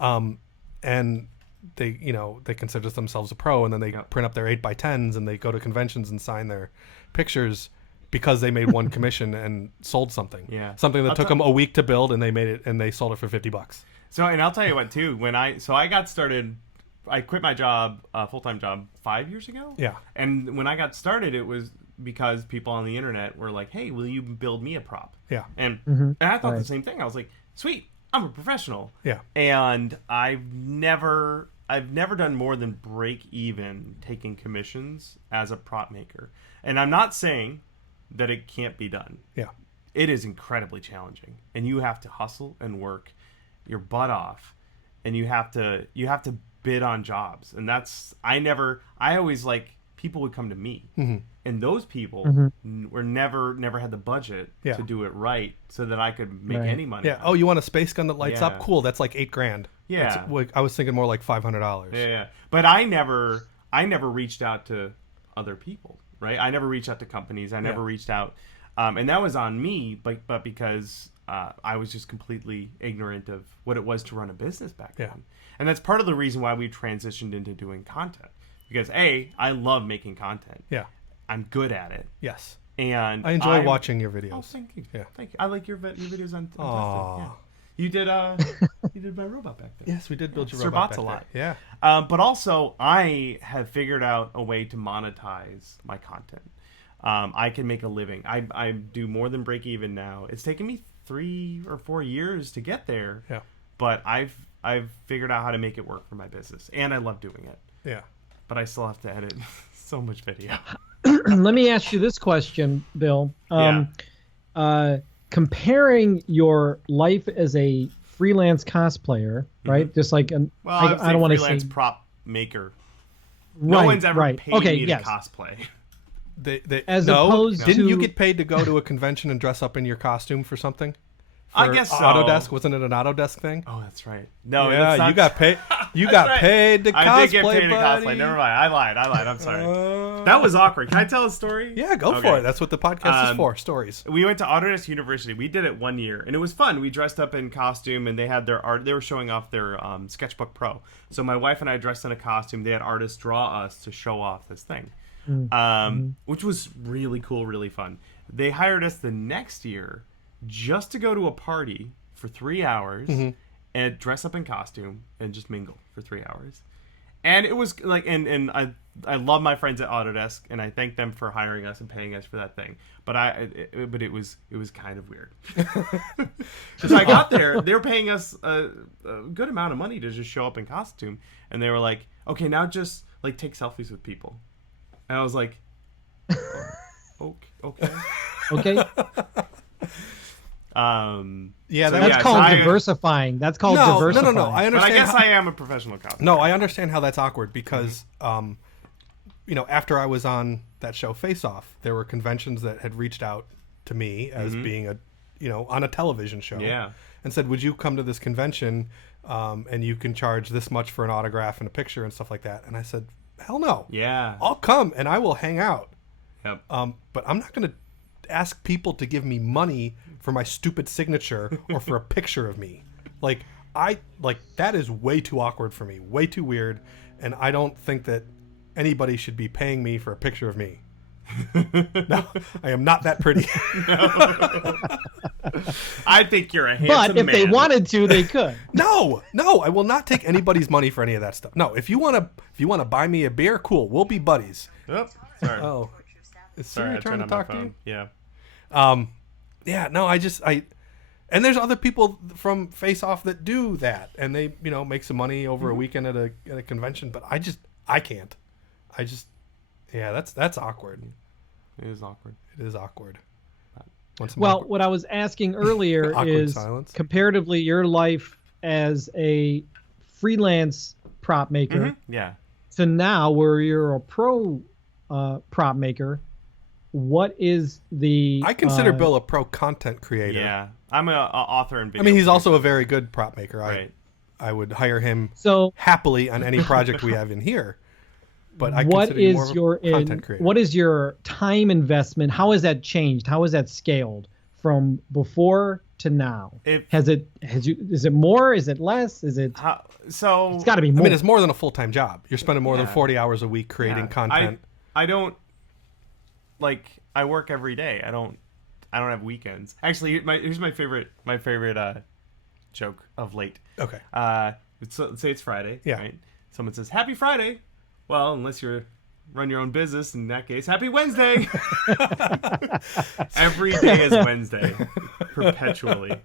And they consider themselves a pro, and then they print up their 8x10s and they go to conventions and sign their pictures because they made one commission and sold something. Yeah. Something that took them a week to build, and they made it and they sold it for $50. So, and I'll tell you what too, I got started, I quit my job, full-time job 5 years ago. Yeah. And when I got started, it was because people on the internet were like, hey, will you build me a prop? Yeah. And I thought the same thing. I was like, sweet, I'm a professional. Yeah. And I've never done more than break even taking commissions as a prop maker. And I'm not saying that it can't be done. Yeah. It is incredibly challenging. And you have to hustle and work your butt off. And you have to bid on jobs. And I always people would come to me. Mm-hmm. And those people were never had the budget to do it right, so that I could make any money. Yeah. Oh, you want a space gun that lights up? Cool. That's like $8,000. Yeah. I was thinking more like $500. Yeah. But I never reached out to other people, right? I never reached out to companies. I never reached out, and that was on me. But because I was just completely ignorant of what it was to run a business back then, and that's part of the reason why we transitioned into doing content. Because I love making content. Yeah. I'm good at it. Yes. And I enjoy watching your videos. Oh, thank you. Yeah. Thank you. I like your videos on testing. Yeah. You did my robot back there. Yes, we did build your robot back a lot. There. Yeah. But also, I have figured out a way to monetize my content. I can make a living. I do more than break even now. It's taken me 3 or 4 years to get there. Yeah. But I've figured out how to make it work for my business, and I love doing it. Yeah. But I still have to edit so much video. Let me ask you this question, Bill. Comparing your life as a freelance cosplayer, right? Just like I don't want to say freelance prop maker. No one's ever paid me to cosplay. Didn't you get paid to go to a convention and dress up in your costume for something? I guess so. Autodesk, wasn't it an Autodesk thing? Oh, that's right. No, yeah, you got paid. You got paid to cosplay. I did get paid to cosplay. Never mind. I lied. I'm sorry. That was awkward. Can I tell a story? Yeah, go for it. That's what the podcast is for. Stories. We went to Autodesk University. We did it 1 year, and it was fun. We dressed up in costume, and they had their art. They were showing off their Sketchbook Pro. So my wife and I dressed in a costume. They had artists draw us to show off this thing, which was really cool, really fun. They hired us the next year just to go to a party for 3 hours and dress up in costume and just mingle for 3 hours. And it was like, and I love my friends at Autodesk, and I thank them for hiring us and paying us for that thing. But it was kind of weird. So I got there, they were paying us a good amount of money to just show up in costume, and they were like, okay, now just like take selfies with people. And I was like, okay. That's called diversifying. That's called diversifying. No. I understand. But I guess I am a professional cosplayer. No, I understand how that's awkward because, after I was on that show Face Off, there were conventions that had reached out to me as being on a television show, and said, "Would you come to this convention, and you can charge this much for an autograph and a picture and stuff like that?" And I said, "Hell no. Yeah, I'll come and I will hang out. Yep. But I'm not going to ask people to give me money for my stupid signature or for a picture of me. That is way too awkward for me, way too weird, and I don't think that anybody should be paying me for a picture of me. No, I am not that pretty. I think you're a handsome man. But if they wanted to, they could. No, I will not take anybody's money for any of that stuff. No, if you want to buy me a beer, cool, we'll be buddies. Oh, sorry. Oh. Is Siri trying to talk to you? Yeah. Yeah, no, And there's other people from Face Off that do that, and they, make some money over a weekend at a convention. But I can't. That's awkward. It is awkward. It is awkward. What I was asking earlier is silence. Comparatively your life as a freelance prop maker to now where you're a pro prop maker. What is the... I consider Bill a pro content creator. Yeah. I'm an author and video. I mean, he's also a very good prop maker. Right. I would hire him happily on any project we have in here. But I consider him more of a content creator. What is your time investment? How has that changed? How has that scaled from before to now? Is it more? Is it less? Is it... it's got to be more. I mean, it's more than a full-time job. You're spending more than 40 hours a week creating content. I don't... I work every day. I don't have weekends. Actually, here's my favorite joke of late. Okay. Let's say it's Friday. Yeah. Right? Someone says, "Happy Friday." Well, unless you run your own business, in that case, Happy Wednesday. Every day is Wednesday, perpetually.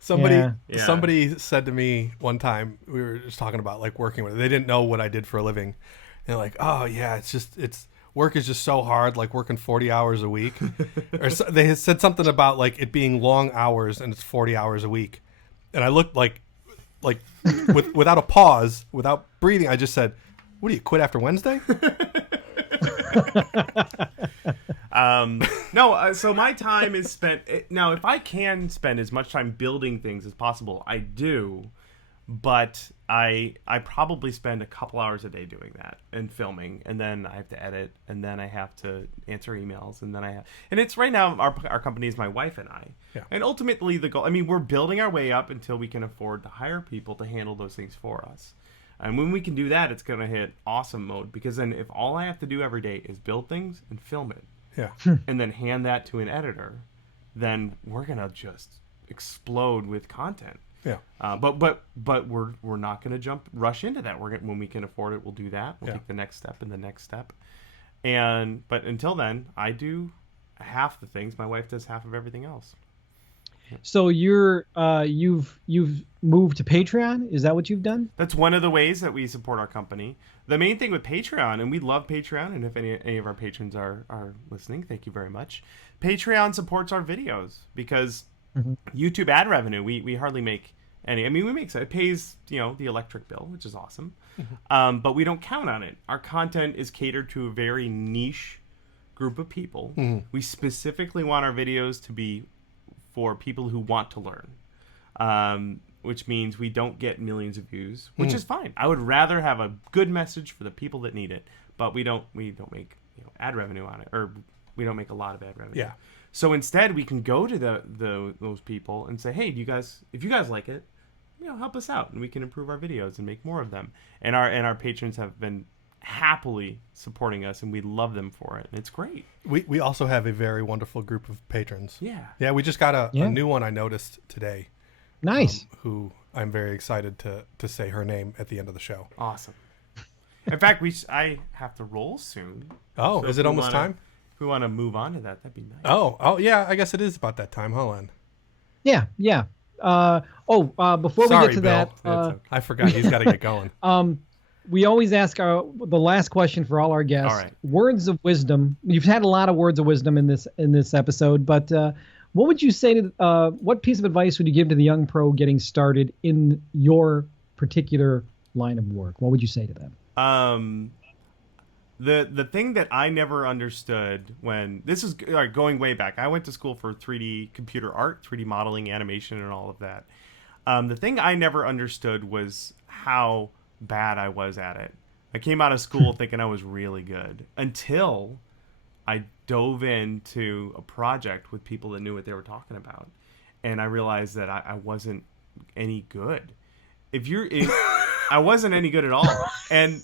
Somebody said to me one time, we were just talking about working with it. They didn't know what I did for a living. And they're like, "Oh yeah, it's work is just so hard, working 40 hours a week." Or they said something about it being long hours and it's 40 hours a week. And I looked without a pause, without breathing, I just said, "What do you quit after Wednesday?" No, so my time is spent now. If I can spend as much time building things as possible, I do. But I probably spend a couple hours a day doing that and filming, and then I have to edit, and then I have to answer emails, and then and it's right now our company is my wife and I. Yeah. And ultimately the goal, I mean, we're building our way up until we can afford to hire people to handle those things for us. And when we can do that, it's going to hit awesome mode, because then if all I have to do every day is build things and film it, and then hand that to an editor, then we're going to just explode with content. Yeah. But we're not going to rush into that. When we can afford it, we'll do that. We'll take the next step and the next step. But until then, I do half the things. My wife does half of everything else. So you've moved to Patreon? Is that what you've done? That's one of the ways that we support our company. The main thing with Patreon, and we love Patreon, and if any of our patrons are listening, thank you very much. Patreon supports our videos because YouTube ad revenue, we hardly make any. I mean, we make it pays the electric bill, which is awesome, but we don't count on it. Our content is catered to a very niche group of people. We specifically want our videos to be for people who want to learn, which means we don't get millions of views, which is fine. I would rather have a good message for the people that need it, but we don't make ad revenue on it, or we don't make a lot of ad revenue. Yeah. So instead, we can go to those people and say, "Hey, if you guys like it, help us out, and we can improve our videos and make more of them." And our patrons have been happily supporting us, and we love them for it. It's great. We also have a very wonderful group of patrons. Yeah. We just got a new one I noticed today. Nice. Who I'm very excited to say her name at the end of the show. Awesome. In fact, I have to roll soon. Oh, so is it almost time? If we want to move on to that, that'd be nice. Oh yeah, I guess it is about that time. Hold on. Yeah. Before we get to Bill. that, Okay. I forgot he's got to get going. We always ask the last question for all our guests. All right. Words of wisdom. You've had a lot of words of wisdom in this episode, but what would you say to what piece of advice would you give to the young pro getting started in your particular line of work? What would you say to them? The thing that I never understood when this is going way back. I went to school for 3D computer art, 3D modeling, animation, and all of that. The thing I never understood was how bad I was at it. I came out of school thinking I was really good until I dove into a project with people that knew what they were talking about, and I realized that I wasn't any good. I wasn't any good at all, and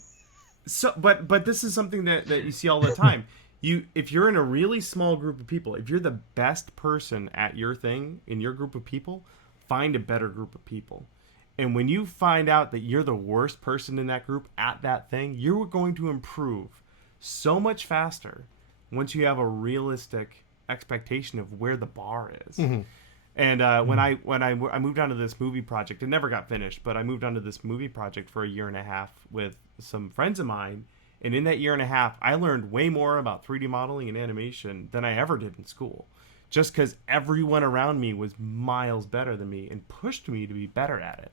so but this is something that you see all the time. If you're in a really small group of people, if you're the best person at your thing in your group of people, find a better group of people. And when you find out that you're the worst person in that group at that thing, you're going to improve so much faster once you have a realistic expectation of where the bar is. And when I moved on to this movie project, it never got finished, but I moved on to this movie project for a year and a half with some friends of mine. And in that year and a half, I learned way more about 3D modeling and animation than I ever did in school. Just because everyone around me was miles better than me and pushed me to be better at it.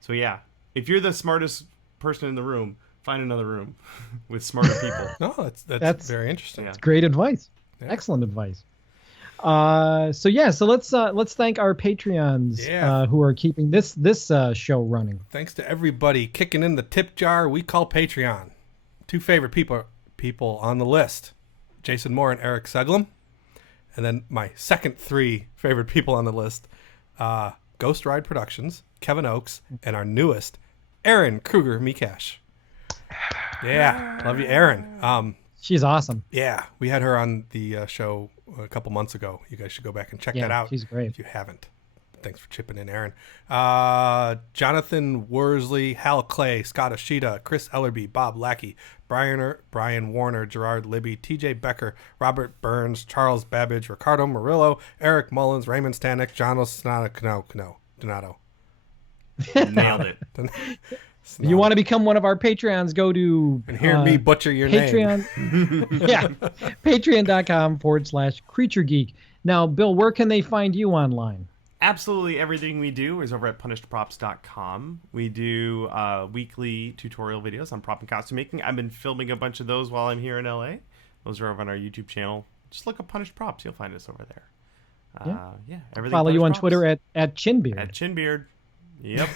So yeah, if you're the smartest person in the room, find another room with smarter people. No, that's very interesting. That's great advice. Yeah. Excellent advice. So let's thank our Patreons who are keeping this show running. Thanks to everybody kicking in the tip jar we call Patreon. 2 favorite people on the list: Jason Moore and Eric Seglum. And then my second 3 favorite people on the list, Ghost Ride Productions, Kevin Oakes, and our newest, Erin Kruger Mikash. Yeah, love you, Erin. She's awesome. Yeah, we had her on the show a couple months ago. You guys should go back and check that out. She's great. If you haven't. Thanks for chipping in, Aaron. Jonathan Worsley, Hal Clay, Scott Ashita, Chris Ellerby, Bob Lackey, Brian Warner, Gerard Libby, TJ Becker, Robert Burns, Charles Babbage, Ricardo Murillo, Eric Mullins, Raymond Stanek, John Donato. Nailed it. If you want to become one of our Patreons, go to and hear me butcher your name. Yeah, patreon.com/CreatureGeek. Now, Bill, where can they find you online? Absolutely everything we do is over at punishedprops.com. We do weekly tutorial videos on prop and costume making. I've been filming a bunch of those while I'm here in LA. Those are over on our YouTube channel. Just look up Punished Props. You'll find us over there. Everything. Follow you on Props. Twitter at Chinbeard. At Chinbeard. Yep.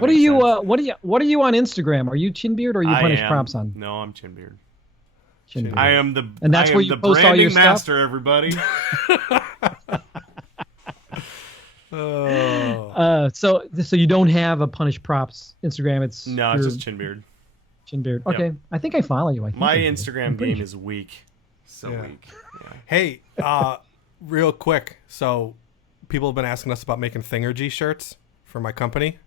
What are you on Instagram? Are you Chinbeard or are you Punished Props on? No, I'm Chinbeard. Chinbeard. I am the and that's where you post all your master, stuff? everybody. So you don't have a Punished Props Instagram? It's just Chinbeard. Chinbeard. Okay, yep. I think I follow you. My Instagram game is weak. Weak. Yeah. Hey, real quick. So people have been asking us about making Thingergy shirts for my company.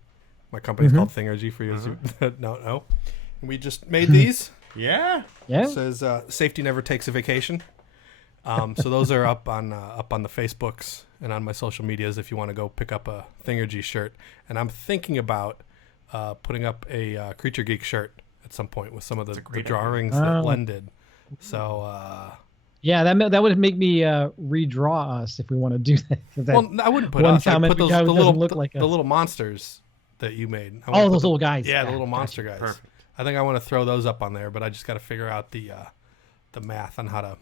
My company's called Thingergy for you. No. We just made these. Yeah. It says safety never takes a vacation. So those are up on the Facebooks and on my social medias if you want to go pick up a Thingergy shirt. And I'm thinking about putting up a CreatureGeek shirt at some point with some of the drawings that Len did. So that would make me redraw us if we want to do that. I wouldn't put us. I'd put the little monsters that you made. Those little guys. Yeah, the little monster guys. Perfect. I think I want to throw those up on there, but I just got to figure out the math on how to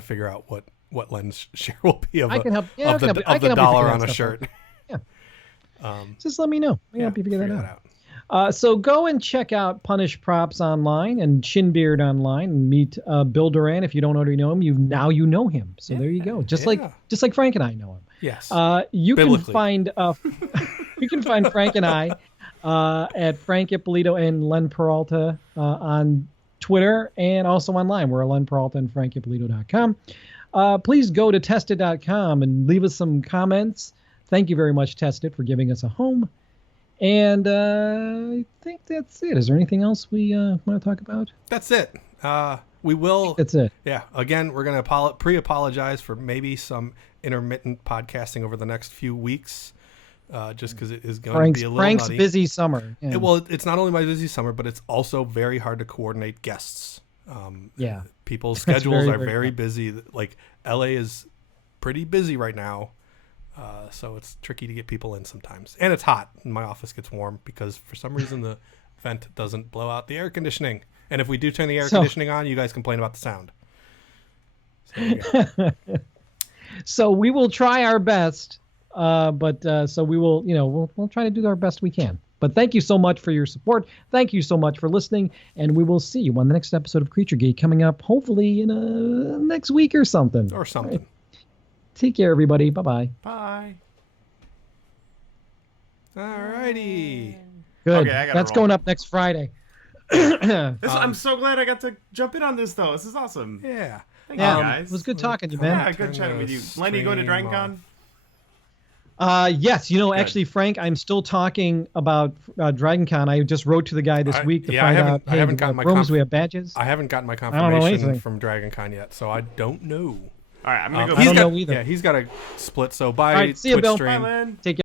figure out what Len's share will be of the dollar on a shirt. Yeah. Just let me know. I'll help you figure that out. So go and check out Punished Props online and Chinbeard online and meet Bill Doran. If you don't already know him, you know him. So there you go. Just like Frank and I know him. Yes. You can find Frank and I at Frank Ippolito and Len Peralta on Twitter and also online. We're Len Peralta and FrankIppolito.com. Please go to tested.com and leave us some comments. Thank you very much, Tested, for giving us a home. And I think that's it. Is there anything else we want to talk about? That's it. We will. That's it. Yeah. Again, we're going to pre-apologize for maybe some intermittent podcasting over the next few weeks. Just because it is going to be a little Frank's nutty. Busy summer. Yeah. It's not only my busy summer, but it's also very hard to coordinate guests. People's schedules are very busy. Like LA is pretty busy right now. So it's tricky to get people in sometimes. And it's hot. And my office gets warm because for some reason the vent doesn't blow out the air conditioning. And if we do turn the air conditioning on, you guys complain about the sound. So we will try our best. But we will, we'll try to do our best we can. But thank you so much for your support. Thank you so much for listening. And we will see you on the next episode of Creature Geek coming up hopefully in next week or something. Right. Take care, everybody. Bye-bye. Bye. All righty. Good. Okay, that's going up next Friday. I'm so glad I got to jump in on this, though. This is awesome. Yeah. Thank you, guys. It was good talking to you, man. Yeah, good chatting with you. Len, you going to Dragon Con? Yes, actually, Frank, I'm still talking about Dragon Con. I just wrote to the guy this week to find out. I haven't gotten my rooms. We have badges. I haven't gotten my confirmation from Dragon Con yet, so I don't know. All right, I'm gonna go. I don't know either. Yeah, he's got a split. So bye. All right, see you, Twitch Bill. stream. Bye, man. Take care.